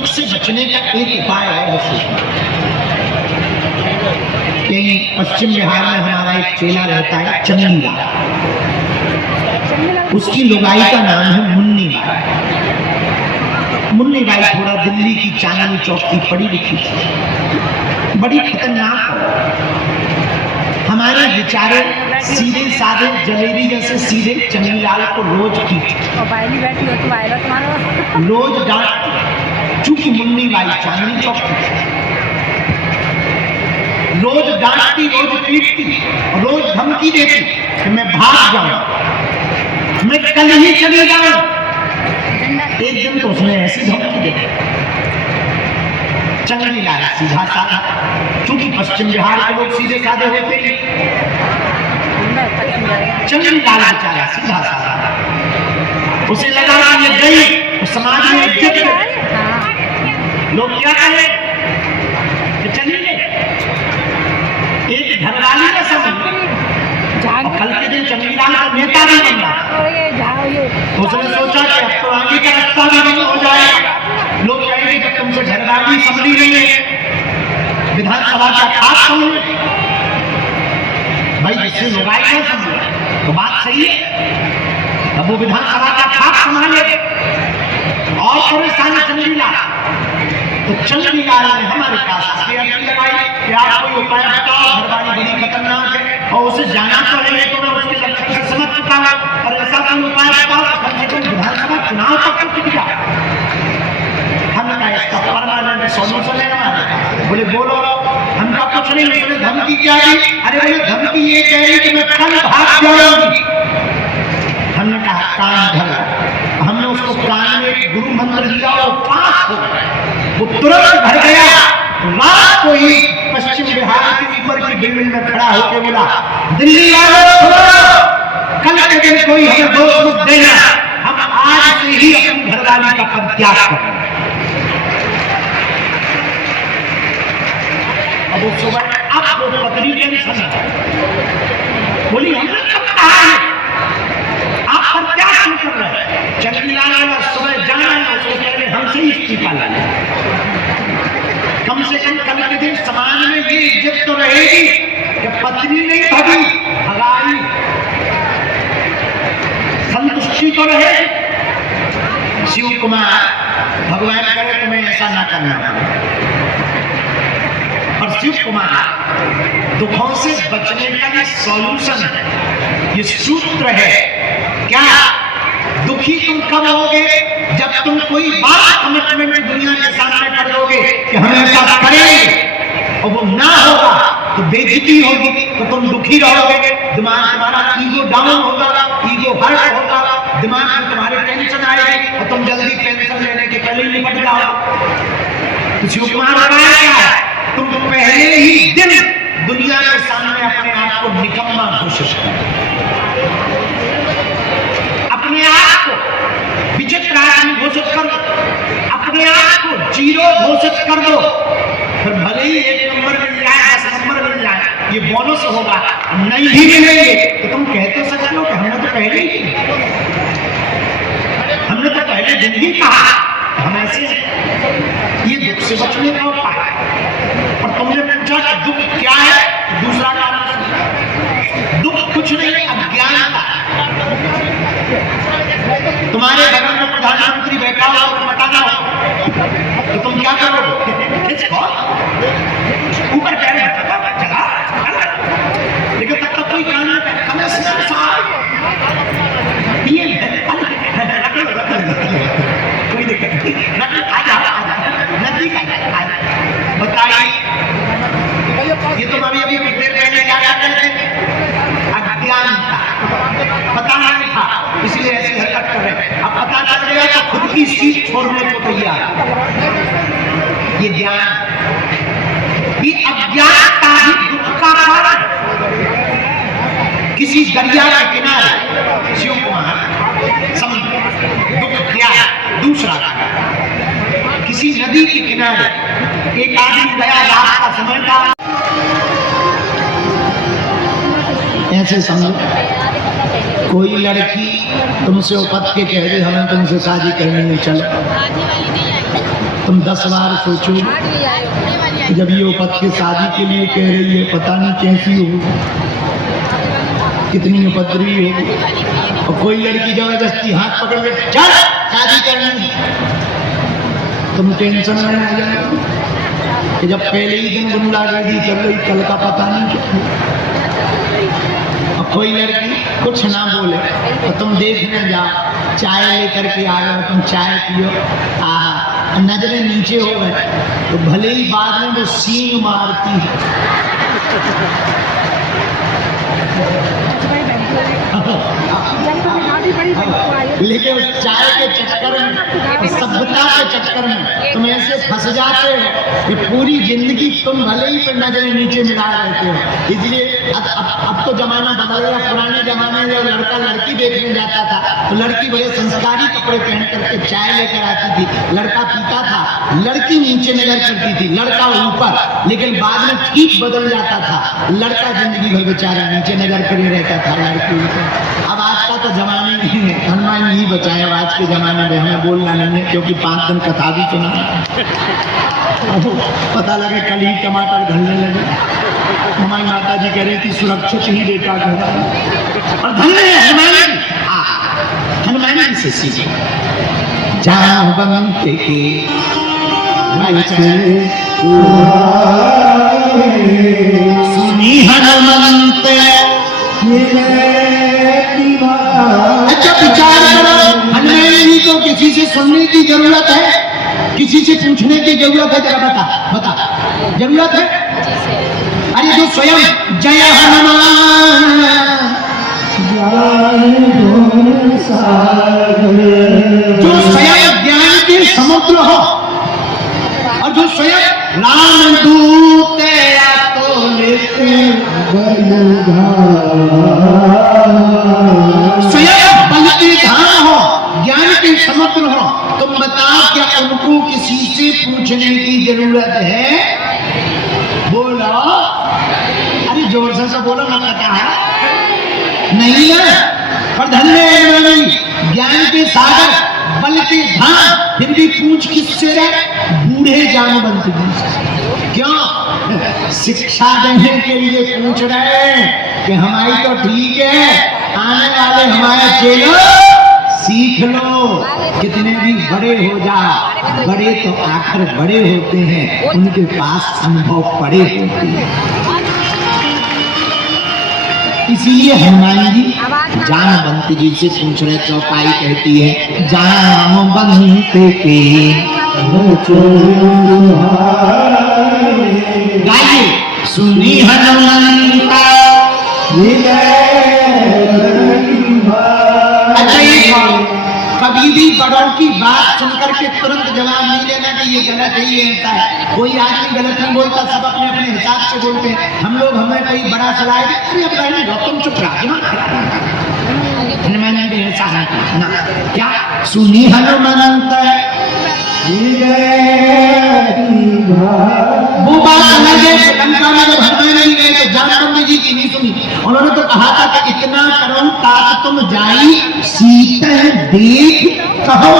दुख से बचने का एक उपाय है कि पश्चिम बिहार में हमारा एक चेला रहता है चंगीला, उसकी लुगाई का नाम है मुन्नी बाई। मुन्नी बाई थोड़ा दिल्ली की चांदनी चौक की पढ़ी लिखी थी, बड़ी खतरनाक। हमारे बेचारे सीधे साधे जलेबी जैसे सीधे चंगीलाल को रोज की रोज डांट, चूंकि मुन्नी बाई चांदनी चौक की रोज डांटती, रोज पीटती, रोज धमकी देती कि मैं भाग जाऊं, मैं कल ही चली जाऊं। एक दिन तो उसने ऐसी धमकी दी, चंगीलाल सीधा साधा, क्योंकि पश्चिम बिहार के लोग सीधे साधे होते हैं, चंगीलाल बेचारा सीधा साधा, उसे लगा कि ये गई तो समाज में इज्जत है, लोग क्या कहे कि चलिए एक घरवाली का समझ। कल के दिन चंगीलाल का नेता भी बनना, उसने सोचा कि अब तो आगे का रास्ता भी बंद हो जाएगा, लोग कहेंगे कि तुमसे घरवाली संभली नहीं है, विधानसभा का खास समझे भाई, जिससे लुगाई नहीं समझे तो बात सही है, अब वो विधानसभा का खास संभाले और परेशानी चंगीलाल। तो चंगीलाल ने हमारे पास आके अपनी लगाई कि आप कोई उपाय बताओ, घरवाली बड़ी खतरनाक है और उसे जाना तो है, तो मैं उसके लक्ष्य से समझ चुका हूं, और ऐसा कोई उपाय बताओ कम से कम विधानसभा चुनाव तक तो टिक जाए। हमने कहा इसका परमानेंट सॉल्यूशन है हमारे, बोले बोलो। हमका कुछ नहीं, उसने धमकी क्या दी? अरे बोले धमकी ये कह रही कि मैं कल भाग जाऊंगी। हमने कहा कान धर, हमने उसको कान में गुरु मंत्र दिया और पास हो गया, वो तुरंत भर गया। रात को ही पश्चिम बिहार के ऊपर की बिल्डिंग में खड़ा होकर बोला, दिल्ली वालों कल के दिन कोई हमें दोष मत देना, हम आज से ही अपनी घरवाली का पद त्याग करें। अब वो सुबह अब वो पत्नी टेंशन बोली, हमने कब कहा है आप पर क्या क्यों कर रहे हैं? चंगीलाल ने सुबह जाना है, उसके पहले हमसे ही इस्तीफा लाना, कम से कम कल के दिन समाज में ये इज्जत तो रहेगी कि पत्नी नहीं भगी, भगाई, संतुष्टि तो रहे। शिव कुमार भगवान करे तुम्हें ऐसा ना करना, और शिव कुमार दुखों से बचने का ये सॉल्यूशन है, ये सूत्र है। क्या दुखी तुम कब होगे? जब तुम कोई बात कमिटमेंट दुनिया के सामने कर दोगे कि हम ऐसा करेंगे और वो ना होगा तो बेइज्जती होगी, तो तुम दुखी रहोगे, दिमाग तुम्हारा ईगो डाउन होगा, ईगो हर्ट होगा, दिमाग में तुम्हारे टेंशन आएगी और तुम जल्दी पेंशन लेने के पहले ही निपट जाओ। शिव कुमार बताया क्या है, तुम पहले ही दिन दुनिया के सामने अपने आप को निकम्मा घोषित करो, अपने आप को विचित्र आदमी घोषित कर दो, अपने आप को जीरो घोषित कर दो, फिर भले ही 1 नंबर मिल जाए, 10 नंबर मिल जाए, ये बोनस होगा, नहीं भी मिलेंगे तो तुम कहते सकते हो कि हमने तो पहले ही, हमने तो पहले दिन ही कहा हम ऐसे। ये दुख से बचने का उपाय, और तुमने पूछा कि दुख क्या है, दूसरा कारण दुख कुछ नहीं, अज्ञानता। तुम्हारे बगल में प्रधानमंत्री बैठा हो और बताना हो तो तुम क्या करोगे? ऊपर पैर चला, लेकिन तब तक कोई काम नहीं करता, कोई दिक्कत नहीं, बताइए ये तुम अभी अभी कुछ देर पहले क्या करते थे? अज्ञानता, पता नहीं था इसलिए ऐसी हरकत कर रहे, अब पता चल गया तो खुद की सीट छोड़ने को तैयार। ये ज्ञान, ये अज्ञानता ही दुख का कारण। किसी दरिया के किनारे शिव कुमार दुख क्या, दूसरा कारण किसी नदी के किनारे एक आदमी गया, रास्ता समझता, ऐसे समझो कोई लड़की तुमसे उपत के कह रही हमें तुमसे शादी करनी है, चलो तुम 10 बार सोचो जब ये उपत की शादी के लिए कह रही है, पता नहीं कैसी हो, कितनी उपद्रवी होगी। और कोई लड़की जबरदस्ती हाथ पकड़ के चल शादी करनी, तुम टेंशन में आ जाओ कि जब पहले ही दिन गुंडा रेडी कर रही, कल का पता नहीं क्या। और कोई लड़की कुछ ना बोले तो तुम देखने जाओ, चाय लेकर के आ गए, तुम चाय पियो, आहा, नजरें नीचे हो गए तो भले ही बाद में वो सींग मारती है। लेकिन उस चाय के चक्कर में, सभ्यता के चक्कर में तुम ऐसे फंस जाते हो कि पूरी जिंदगी तुम भले ही पर नजरें नीचे मिलाए रहते हो। इसलिए अब तो जमाना बदल गया। पुराने जमाने में जब लड़का लड़की देखने जाता था तो लड़की बड़े संस्कारी कपड़े पहन करके चाय लेकर आती थी, लड़का पीता था, लड़की नीचे नजर करती थी, लड़का ऊपर। लेकिन बाद में ठीक बदल जाता था, लड़का जिंदगी भर बेचारा नीचे नजर करे रहता था, लड़की ऊपर। अब आज का तो जमाने में हनुमान ही बचाए। आज के जमाने में हमें बोलना नहीं है, क्योंकि 5 दिन कथा भी सुना, पता लगे कल ही टमाटर घलने लगे। हमारी माता जी कह रही थी सुरक्षित ही बेटा घर। और धन्य है हनुमान, हनुमान से सीखे जावंत के सुनी हनुमंत। अच्छा विचार करो, हनुमान जी को किसी से सुनने की जरूरत है, किसी से पूछने की जरूरत है? जरा बता जरूरत है? अरे जो स्वयं जय हनुमान जो स्वयं ज्ञान के समुद्र हो, और जो स्वयं राम दूत तो लेते स्वयं बल के धाम हो, ज्ञान के समुद्र हो, तुम बताओ क्या उनको किसी से पूछने की जरूरत है? बोलो, अरे जोर से बोलो, मन लगता है नहीं है। पर धन्य है ज्ञान के सागर, बल के धाम, फिर भी पूछ किससे रहे? बूढ़े जानवंत जी। क्यों? शिक्षा देने के लिए पूछ रहे हैं कि हमारी तो ठीक है, आने वाले हमारे चेलो सीख लो। कितने भी बड़े हो जा, बड़े तो आखिर बड़े होते हैं, उनके पास अनुभव पड़े होते हैं। इसीलिए हनुमान जी जानवंत जी से पूछ रहे। चौपाई कहती है जानवंत के गाइए सुनी हनुमंत। कभी भी बड़ों की बात सुनकर के तुरंत जवाब नहीं देना कि ये गलत है, ये ऐसा है। कोई आदमी गलत नहीं बोलता, सब अपने अपने हिसाब से बोलते हैं। हम लोग हमें कोई बड़ा सलाह दे, तुम चुप रहो। हनुमान जी ऐसा है ना, क्या सुनी हनुमंत वो बात अलग है। लंका में जब हनुमान जी गए तो जानवंत जी की नहीं सुनी। उन्होंने तो कहा था कि इतना करो तात तुम जाई सीता देख कहो।